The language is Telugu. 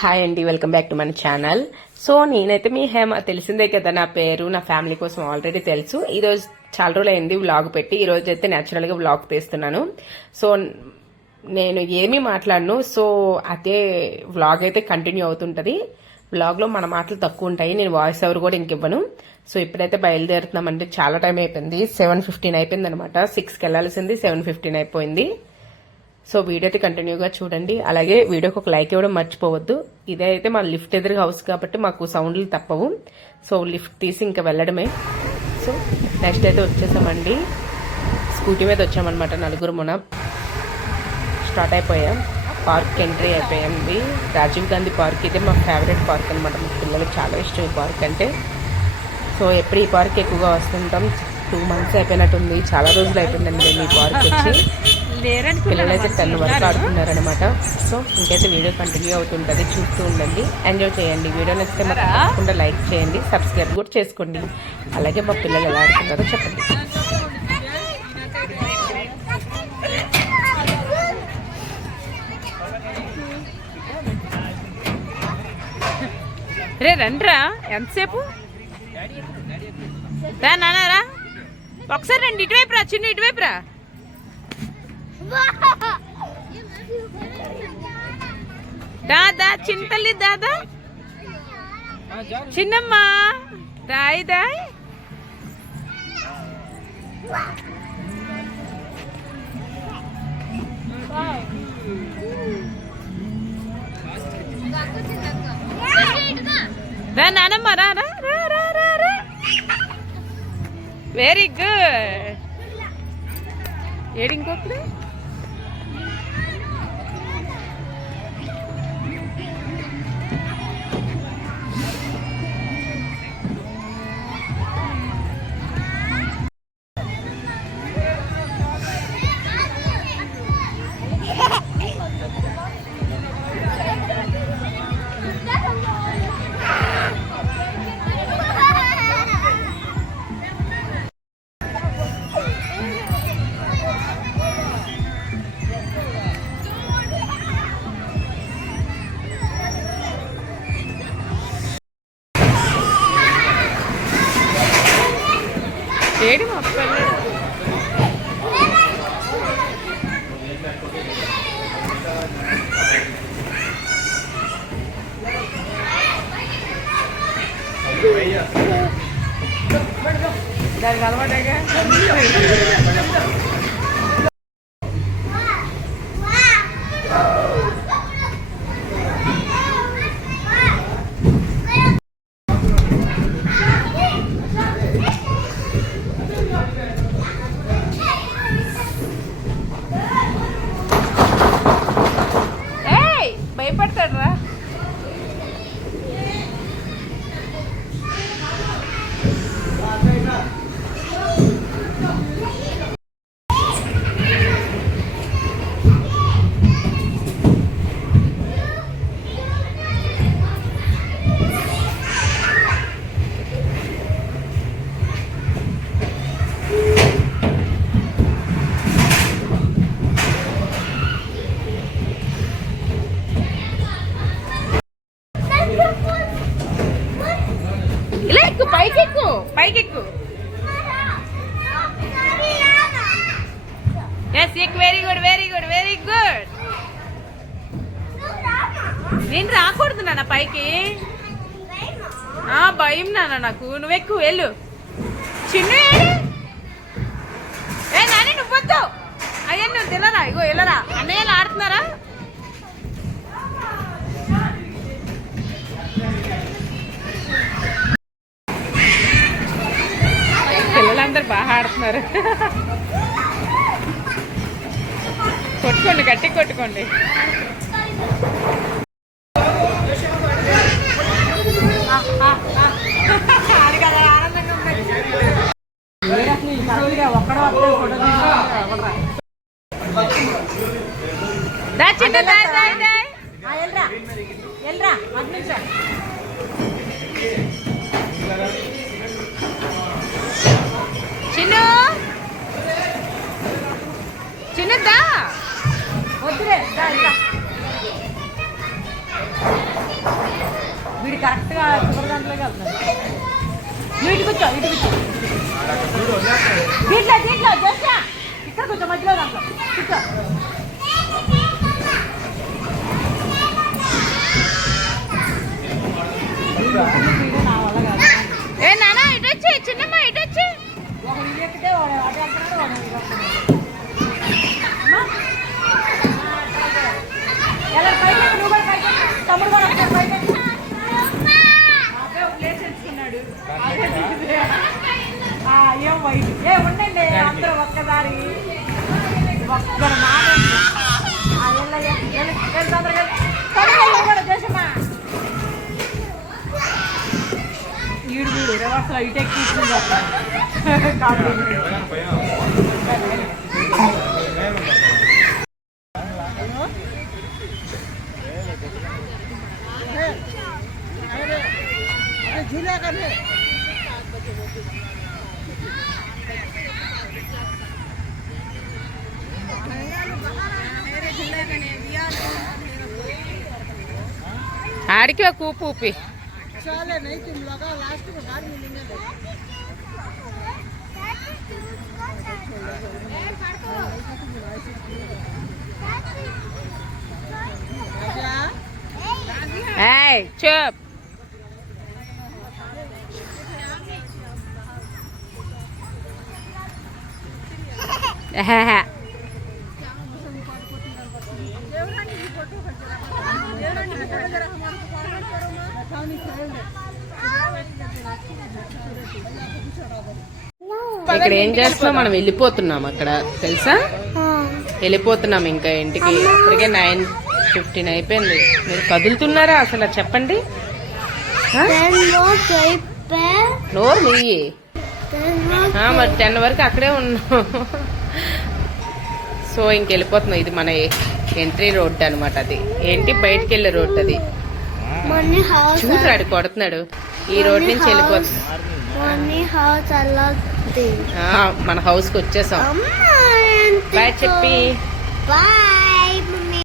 హాయ్ అండి, వెల్కమ్ బ్యాక్ టు మన ఛానల్. సో నేనైతే మీ హేమ, తెలిసిందే కదా నా పేరు, నా ఫ్యామిలీ కోసం ఆల్రెడీ తెలుసు. ఈరోజు చాలా రోజులు అయింది వ్లాగ్ పెట్టి. ఈ రోజు అయితే న్యాచురల్గా వ్లాగ్ తీస్తున్నాను. సో నేను ఏమీ మాట్లాడను. సో అదే వ్లాగ్ అయితే కంటిన్యూ అవుతుంటది. వ్లాగ్లో మన మాటలు తక్కువ ఉంటాయి. నేను వాయిస్ ఓవర్ కూడా ఇంకివ్వను. సో ఇప్పుడైతే బయలుదేరుతున్నామంటే చాలా టైం అయిపోయింది. 7:15 అయిపోయింది అనమాట. 6కి వెళ్లాల్సింది 7:15 అయిపోయింది. సో వీడియో అయితే కంటిన్యూగా చూడండి. అలాగే వీడియోకి ఒక లైక్ ఇవ్వడం మర్చిపోవద్దు. ఇదే అయితే మా లిఫ్ట్ ఎదురుగా హౌస్ కాబట్టి మాకు సౌండ్లు తప్పవు. సో లిఫ్ట్ తీసి ఇంకా వెళ్ళడమే. సో నెక్స్ట్ అయితే వచ్చేసామండి. స్కూటీ మీద వచ్చామన్నమాట. నలుగురు మొన్న స్టార్ట్ అయిపోయాం. పార్క్ ఎంట్రీ అయిపోయింది. రాజీవ్ గాంధీ పార్క్ అయితే మా ఫేవరెట్ పార్క్ అనమాట. మా పిల్లలకు చాలా ఇష్టం ఈ పార్క్ అంటే. సో ఎప్పుడు ఈ పార్క్ ఎక్కువగా వస్తుంటాం. 2 months అయిపోయినట్టుంది. చాలా రోజులు అయిపోయిందండి మేము ఈ పార్క్ వచ్చి. పిల్లలైతే 10 వరకు ఆడుతున్నారనమాట. సో ఇంకైతే వీడియో కంటిన్యూ అవుతుంటుంది, చూస్తూ ఉండండి, ఎంజాయ్ చేయండి. వీడియో నచ్చితే మాకు తప్పకుండా లైక్ చేయండి, సబ్స్క్రైబ్ కూడా చేసుకోండి. అలాగే మా పిల్లలు ఎలా ఆడుతున్నారో చెప్పండి. రే రండ్రా, ఎంతసేపు రా నానారా. ఒకసారి రండి, ఇటువైపు రా, చిన్న ఇటువైపు రా. దాదా చింతల్లి, దాదా చిన్నమ్మా, దాయ్ దాయ్. రా నానమ్మ, రా రా రా రా రా. Very good. ఏడు ఇంకొకటి. ఏడు మా పిల్లలు. దానికి అలవాటేగా. భయపడతాడు. ఇలా ఎక్కు, పైకెక్కు, పైకెక్కు. ఎస్, ఎక్కు. Very good, very good, very good. నేను రాకూడదు నాన్న పైకి. భయం నాన్న నాకు. నువ్వెక్కు, వెళ్ళు. చిన్న ఏ నాని, నువ్వొద్దు. అయ్యా నువ్వు తినరా. ఇగో వెళ్ళరా. అన్నయ్యలు ఆడుతున్నారా? పిల్లలందరూ బాగా ఆడుతున్నారు. కొట్టుకోండి, గట్టి కొట్టుకోండి. చిన్ను, చిన్నదా వద్దులే. వీడు కరెక్ట్ గా చివరి దాంట్లోకి వెళ్తున్నాడు. ఇటు కూర్చో దీంట్లో జస్ట్ ఇక్కడ కూర్చో మధ్యలో దాంట్లో కూర్చో. నా వల్ల కాదు. ఏ నాన్న ఇటు వచ్చి చిన్నమ్మ ఇటు వచ్చి ఒక ఇల్లు ఎక్కితే వాడు అటు వెళ్తున్నాడు వాడు ఇటు వస్తున్నాడు. ఎలా పైకి నువ్వు కూడా పైకి తమ్ముడు కూడా ఒకసారి పైకి అబ్బాయి ఒక ప్లేస్ ఎంచుకున్నాడు. ఏం వైట్ ఏ ఉండండి అందరూ ఒక్కసారి ఒక్కరు కూడా చేసమ్మా ఈడు వీడు రివర్స్ లో ఇటెక్ తీసుకుని झूला करने ఆడికి ఒక ఊపి ఊపి चले नहीं तुम लगा लास्ट में बाद मिलेंगे. ఏయ్ చూప్ ఇక్కడ ఏం చేస్తున్నాం మనం వెళ్ళిపోతున్నాం అక్కడ తెలుసా వెళ్ళిపోతున్నాం ఇంకా ఇంటికి ఇప్పటికే 9:15 అయిపోయింది. మీరు కదులుతున్నారా అసలు చెప్పండి. నోరు నుయ్యి మరి 10 వరకు అక్కడే ఉన్నాం. సో ఇంకెళ్ళిపోతున్నాం. ఇది మన ఎంట్రీ రోడ్ అనమాట. అది ఏంటి బయటికి వెళ్ళే రోడ్. అది చూసాడు కొడుతున్నాడు. ఈ రోడ్ నుంచి వెళ్ళిపోతుంది. మన హౌస్ కి వచ్చేసాం. బాయ్ చెప్పి బాయ్.